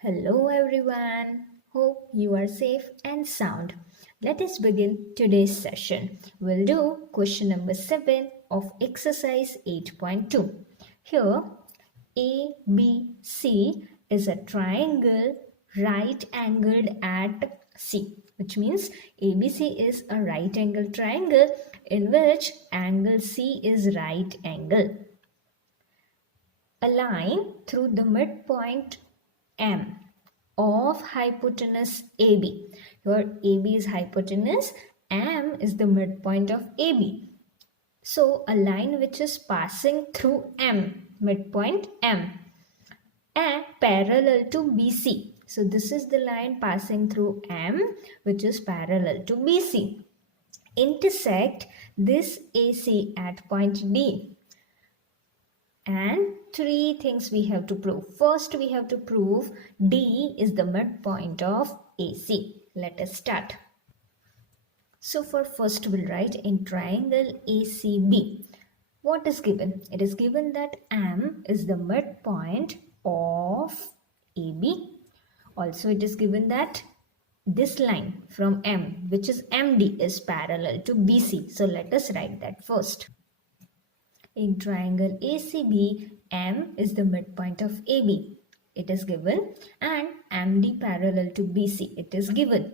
Hello everyone. Hope you are safe and sound. Let us begin today's session. We'll do question number 7 of exercise 8.2. Here ABC is a triangle right angled at C, which means ABC is a right angle triangle in which angle C is right angle. A line through the midpoint M of hypotenuse AB. Here AB is hypotenuse, M is the midpoint of AB. So a line which is passing through M, midpoint M, and parallel to BC. So this is the line passing through M which is parallel to BC. Intersect this AC at point D. And three things we have to prove. First, we have to prove D is the midpoint of AC. Let us start. So for first, we'll write in triangle ACB. What is given? It is given that M is the midpoint of AB. Also, it is given that this line from M, which is MD, is parallel to BC. So let us write that first. In triangle ACB, M is the midpoint of AB. It is given, and MD parallel to BC. It is given.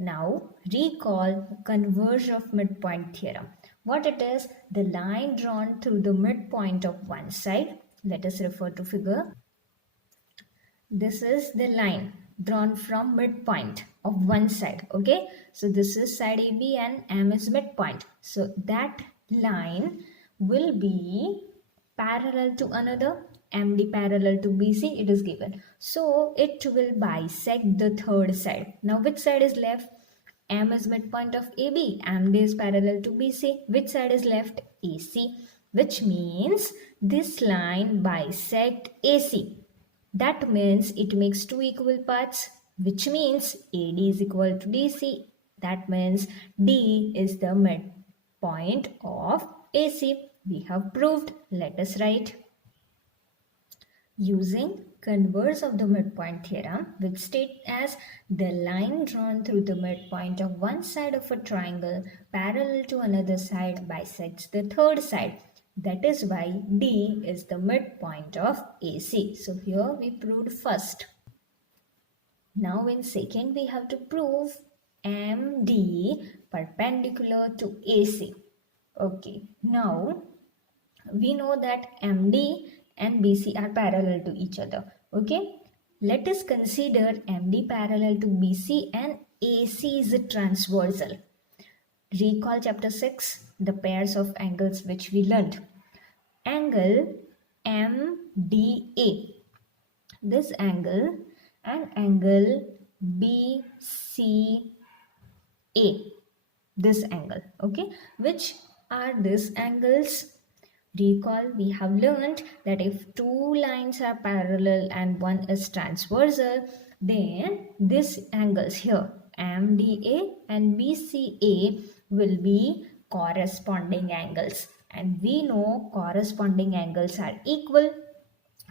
Now recall converge of midpoint theorem. What it is? The line drawn through the midpoint of one side. Let us refer to figure. This is the line drawn from midpoint of one side. Okay, so this is side AB and M is midpoint. So that line will be parallel to another, MD parallel to BC, it is given. So it will bisect the third side. Now which side is left? M is midpoint of AB, MD is parallel to BC. Which side is left? AC, which means this line bisect AC. That means it makes two equal parts, which means AD is equal to DC. That means D is the midpoint of AC. We have proved. Let us write. Using converse of the midpoint theorem, which states as the line drawn through the midpoint of one side of a triangle parallel to another side bisects the third side. That is why D is the midpoint of AC. So here we proved first. Now in second we have to prove MD perpendicular to AC. Okay, now we know that MD and BC are parallel to each other. Okay, let us consider MD parallel to BC and AC is transversal. Recall chapter 6, the pairs of angles which we learned. Angle MDA, this angle, and angle BCA, this angle. Okay, which are these angles? Recall, we have learned that if two lines are parallel and one is transversal, then these angles here, MDA and BCA, will be corresponding angles. And we know corresponding angles are equal.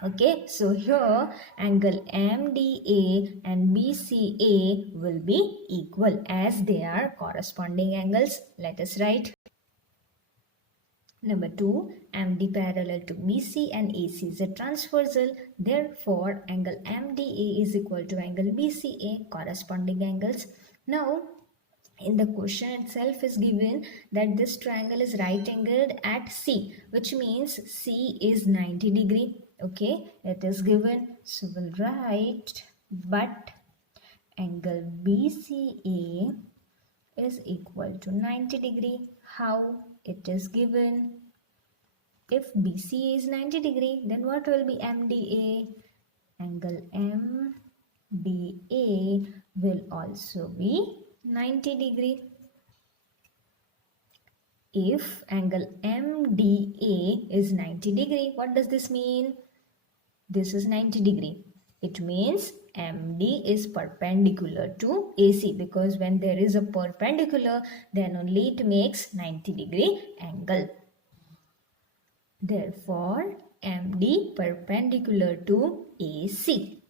Okay, so here angle MDA and BCA will be equal as they are corresponding angles. Let us write. Number 2, MD parallel to BC and AC is a transversal. Therefore, angle MDA is equal to angle BCA, corresponding angles. Now, in the question itself is given that this triangle is right angled at C, which means C is 90 degree. Okay, it is given. So, we'll write, but angle BCA is equal to 90 degree. How? It is given. If BCA is 90 degree, then what will be MDA? Angle MDA will also be 90 degree. If angle MDA is 90 degree, what does this mean? This is 90 degree. It means MD is perpendicular to AC, because when there is a perpendicular, then only it makes 90 degree angle. Therefore, MD perpendicular to AC.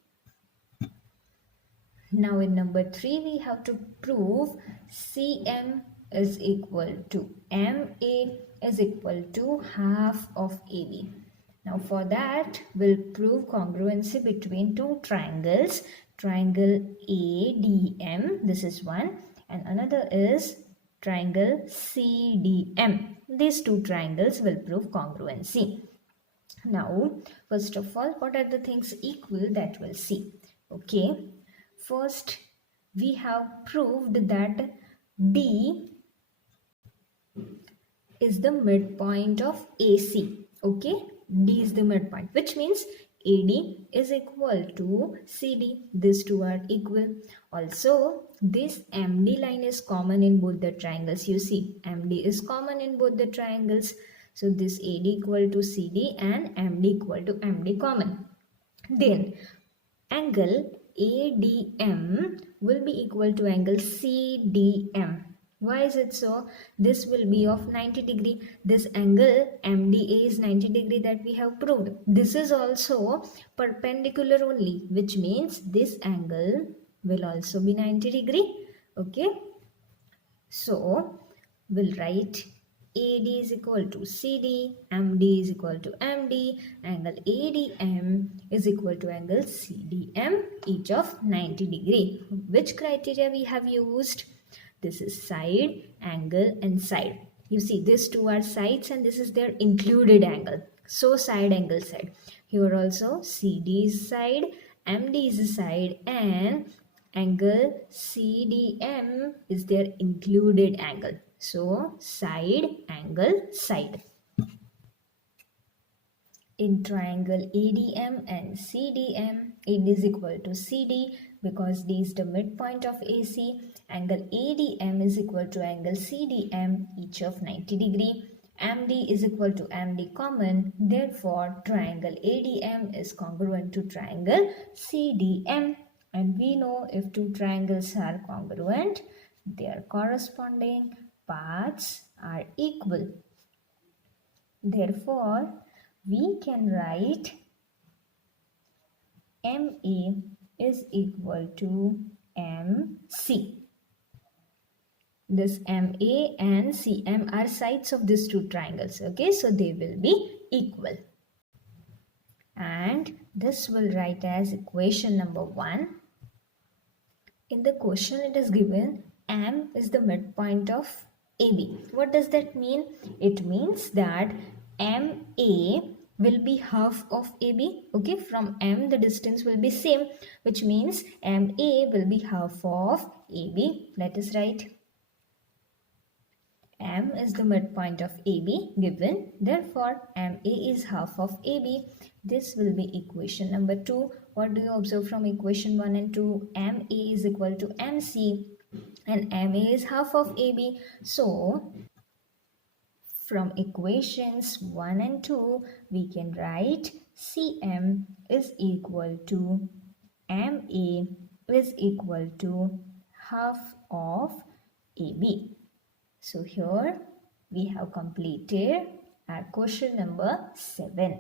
Now in number 3 we have to prove CM is equal to MA is equal to half of AB. Now for that we'll prove congruency between two triangles. Triangle ADM, this is one, and another is triangle CDM. These two triangles will prove congruency. Now, first of all, what are the things equal that we'll see? Okay, first we have proved that D is the midpoint of AC. Okay, D is the midpoint, which means AD is equal to CD. These two are equal. Also, this MD line is common in both the triangles. You see, MD is common in both the triangles. So this AD equal to CD and MD equal to MD common. Then angle ADM will be equal to angle CDM. Why is it so? This will be of 90 degree. This angle MDA is 90 degree that we have proved. This is also perpendicular only, which means this angle will also be 90 degree. Okay. So we'll write AD is equal to CD, MD is equal to MD, angle ADM is equal to angle CDM, each of 90 degree. Which criteria we have used? This is side, angle and side. You see these two are sides and this is their included angle. So side, angle, side. Here also CD is side, MD is a side and angle CDM is their included angle. So side, angle, side. In triangle ADM and CDM, AD is equal to CD because D is the midpoint of AC. Angle ADM is equal to angle CDM, each of 90 degree. MD is equal to MD common. Therefore, triangle ADM is congruent to triangle CDM. And we know if two triangles are congruent, their corresponding paths are equal. Therefore, we can write MA is equal to MC. This MA and CM are sides of these two triangles. Okay, so they will be equal. And this will write as equation number 1. In the question it is given M is the midpoint of AB. What does that mean? It means that MA will be half of AB. Okay, from M the distance will be same, which means MA will be half of AB. Let us write. M is the midpoint of AB given. Therefore, MA is half of AB. This will be equation number 2. What do you observe from equation 1 and 2? MA is equal to MC and MA is half of AB. So, from equations 1 and 2, we can write CM is equal to MA is equal to half of AB. So here we have completed our question number 7.